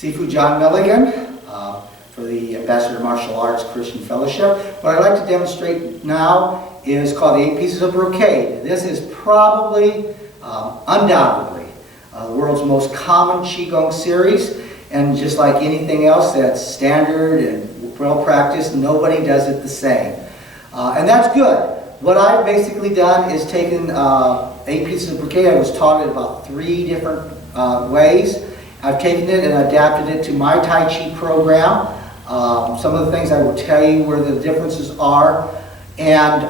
Sifu Milligan for the Ambassador of Martial Arts Christian Fellowship. What I'd like to demonstrate now is called the 8 Pieces of Brocade. This is probably, undoubtedly, the world's most common Qigong series, and just like anything else that's standard and well practiced, nobody does it the same. And that's good. What I've basically done is taken 8 Pieces of Brocade. I was taught it about 3 different ways. I've taken it and adapted it to my Tai Chi program. Some of the things I will tell you where the differences are. And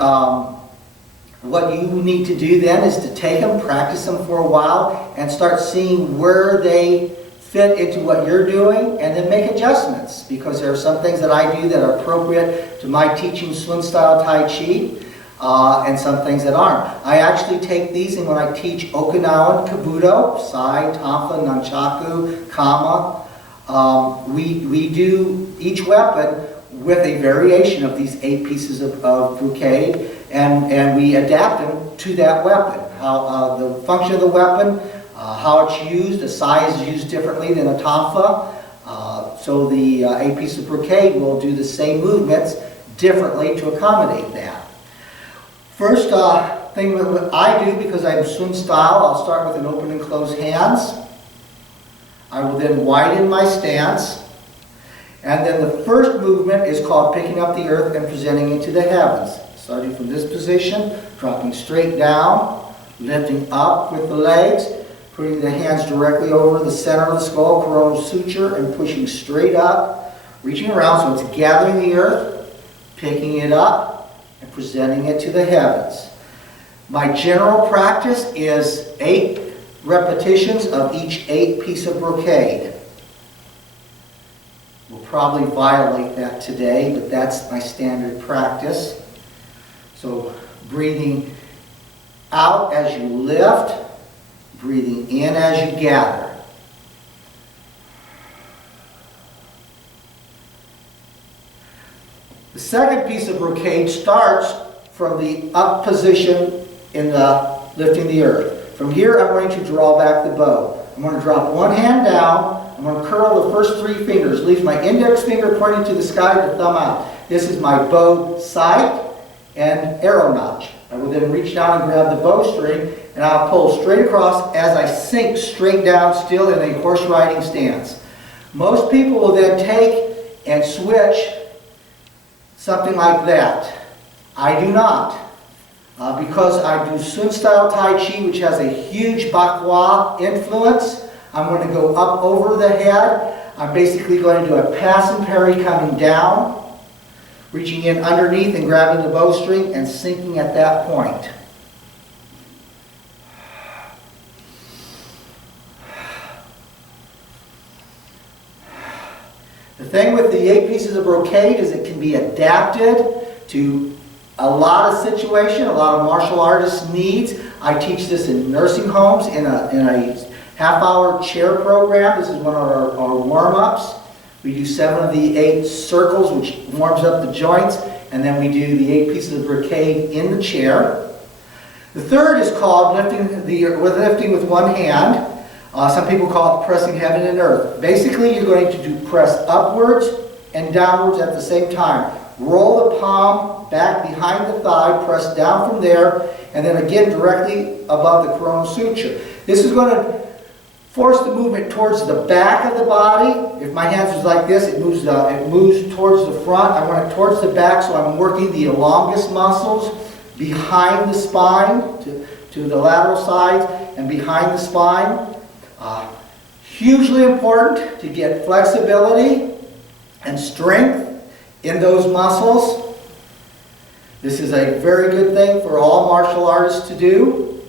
what you need to do then is to take them, practice them for a while, and start seeing where they fit into what you're doing, and then make adjustments. Because there are some things that I do that are appropriate to my teaching Sun style Tai Chi, and some things that aren't. I actually take these, and when I teach Okinawan Kabuto, Sai, Tanfa, Nunchaku, Kama, we do each weapon with a variation of these 8 pieces of brocade, and we adapt them to that weapon. How the function of the weapon, how it's used. A Sai is used differently than a Tanfa, so the 8 pieces of brocade will do the same movements differently to accommodate that. First thing that I do, because I'm Sun style, I'll start with an open and closed hands. I will then widen my stance. And then the first movement is called picking up the earth and presenting it to the heavens. Starting from this position, dropping straight down, lifting up with the legs, putting the hands directly over the center of the skull, coronal suture, and pushing straight up, reaching around so it's gathering the earth, picking it up, and presenting it to the heavens. My general practice is 8 repetitions of each 8 piece of brocade. We'll probably violate that today, but that's my standard practice. So breathing out as you lift, breathing in as you gather. The second piece of brocade starts from the up position in the lifting the earth. From here, I'm going to draw back the bow. I'm going to drop one hand down. I'm going to curl the first 3 fingers. Leave my index finger pointing to the sky, the thumb out. This is my bow sight and arrow notch. I will then reach down and grab the bowstring, and I'll pull straight across as I sink straight down, still in a horse riding stance. Most people will then take and switch something like that. I do not. Because I do Sun style Tai Chi, which has a huge Bakwa influence, I'm going to go up over the head. I'm basically going to do a pass and parry coming down, reaching in underneath and grabbing the bowstring and sinking at that point. The thing with the 8 pieces of brocade is it can be adapted to a lot of situations, a lot of martial artists' needs. I teach this in nursing homes in a half-hour chair program. This is one of our warm-ups. We do 7 of the 8 circles, which warms up the joints, and then we do the 8 pieces of brocade in the chair. The third is called lifting with one hand. Some people call it pressing heaven and earth. Basically, you're going to do press upwards and downwards at the same time. Roll the palm back behind the thigh, press down from there, and then again directly above the coronal suture. This is going to force the movement towards the back of the body. If my hands was like this, it moves towards the front. I want it towards the back, so I'm working the longest muscles behind the spine to the lateral sides and behind the spine. Hugely important to get flexibility and strength in those muscles. This is a very good thing for all martial artists to do.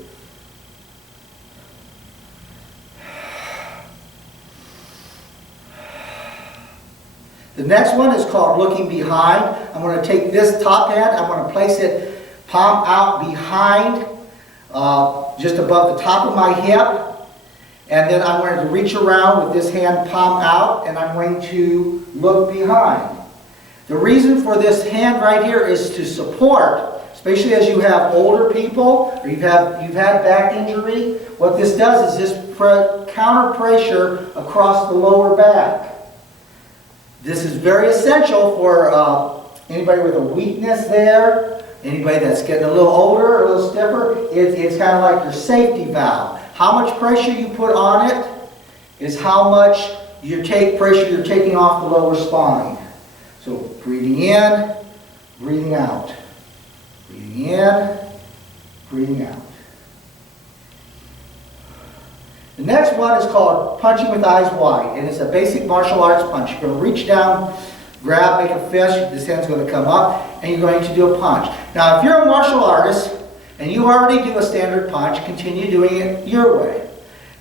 The next one is called looking behind. I'm going to take this top hand, I'm going to place it palm out behind, just above the top of my hip. And then I'm going to reach around with this hand palm out, and I'm going to look behind. The reason for this hand right here is to support especially as you have older people or you've had back injury. What this does is this counter pressure across the lower back. This is very essential for anybody with a weakness there, anybody that's getting a little older, a little stiffer. It's kind of like your safety valve. How much pressure you put on it is how much pressure you're taking off the lower spine. So breathing in, breathing out. Breathing in, breathing out. The next one is called punching with eyes wide, and it's a basic martial arts punch. You're going to reach down, grab, make a fist, this hand's going to come up, and you're going to do a punch. Now, if you're a martial artist, and you already do a standard punch, continue doing it your way.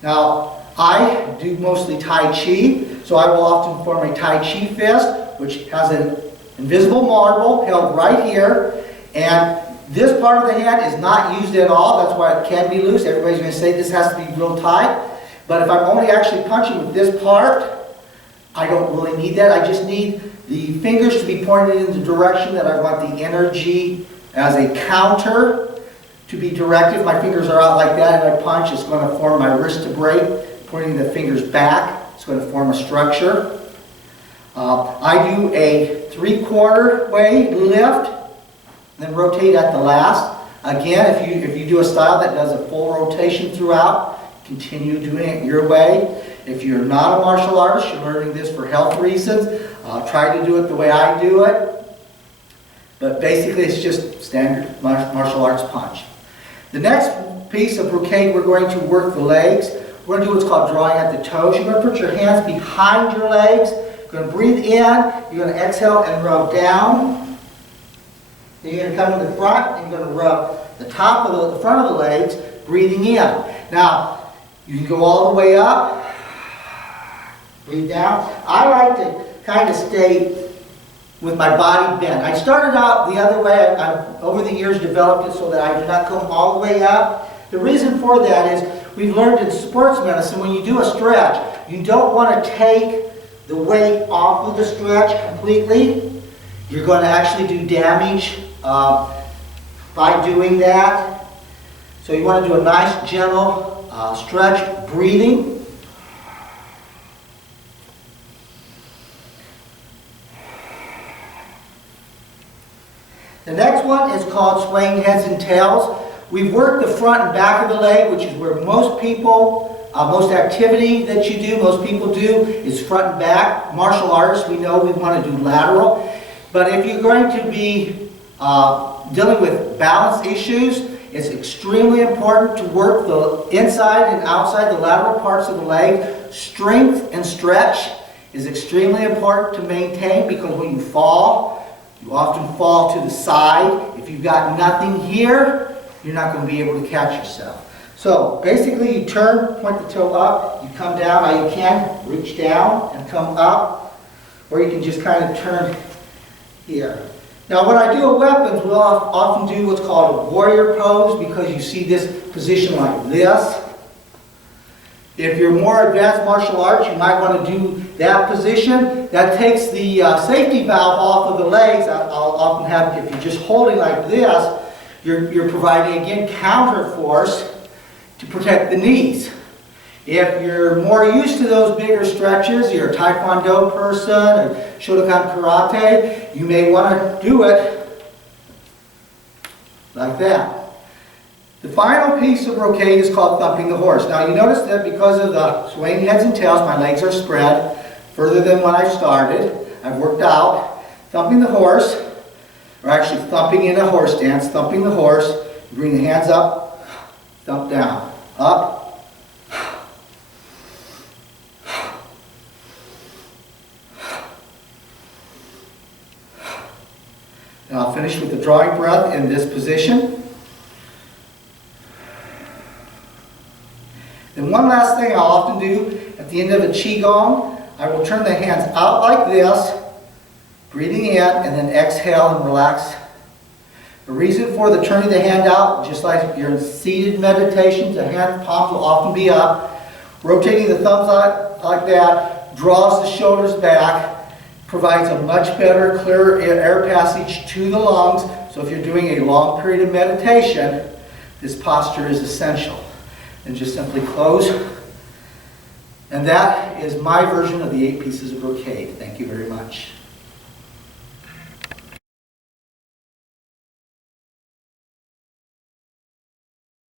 Now, I do mostly Tai Chi, so I will often form a Tai Chi fist, which has an invisible marble held right here, and this part of the hand is not used at all. That's why it can be loose. Everybody's going to say this has to be real tight. But if I'm only actually punching with this part, I don't really need that. I just need the fingers to be pointed in the direction that I want the energy as a counter to be directed. If my fingers are out like that and I punch, it's going to form my wrist to break. Pointing the fingers back, it's going to form a structure. I do a 3/4 way lift, then rotate at the last. Again, if you do a style that does a full rotation throughout, continue doing it your way. If you're not a martial artist, you're learning this for health reasons, try to do it the way I do it. But basically it's just standard martial arts punch. The next piece of Brocade, we're going to work the legs. We're going to do what's called drawing at the toes. You're going to put your hands behind your legs. You're going to breathe in. You're going to exhale and rub down. Then you're going to come to the front and you're going to rub the top of the front of the legs, breathing in. Now, you can go all the way up. Breathe down. I like to kind of stay with my body bent. I started out the other way. I've over the years developed it so that I do not come all the way up. The reason for that is we've learned in sports medicine when you do a stretch, you don't want to take the weight off of the stretch completely. You're going to actually do damage by doing that. So you want to do a nice gentle stretch breathing. The next one is called swaying heads and tails. We've worked the front and back of the leg, which is where most people, most activity that you do, most people do, is front and back. Martial artists, we know we want to do lateral. But if you're going to be dealing with balance issues, it's extremely important to work the inside and outside, the lateral parts of the leg. Strength and stretch is extremely important to maintain because when you fall, you often fall to the side. If you've got nothing here, you're not going to be able to catch yourself. So basically you turn, point the toe up, you come down. Now you can reach down and come up, or you can just kind of turn here. Now when I do a weapons, we'll often do what's called a warrior pose because you see this position like this. If you're more advanced martial arts, you might want to do that position. That takes the safety valve off of the legs. I'll often have, if you're just holding like this, you're providing, again, counter force to protect the knees. If you're more used to those bigger stretches, you're a Taekwondo person or Shotokan Karate, you may want to do it like that. The final piece of Brocade is called thumping the horse. Now you notice that because of the swaying heads and tails, my legs are spread further than when I started. I've worked out. Thumping the horse, or actually thumping in a horse stance, thumping the horse, bring the hands up, thump down, up. And I'll finish with the drawing breath in this position. And one last thing I'll often do at the end of a Qigong, I will turn the hands out like this, breathing in, and then exhale and relax. The reason for the turning the hand out, just like your seated meditations, the hand palms will often be up. Rotating the thumbs out like that draws the shoulders back, provides a much better, clearer air passage to the lungs, So if you're doing a long period of meditation, this posture is essential. And just simply close. And that is my version of the 8 pieces of brocade. Thank you very much.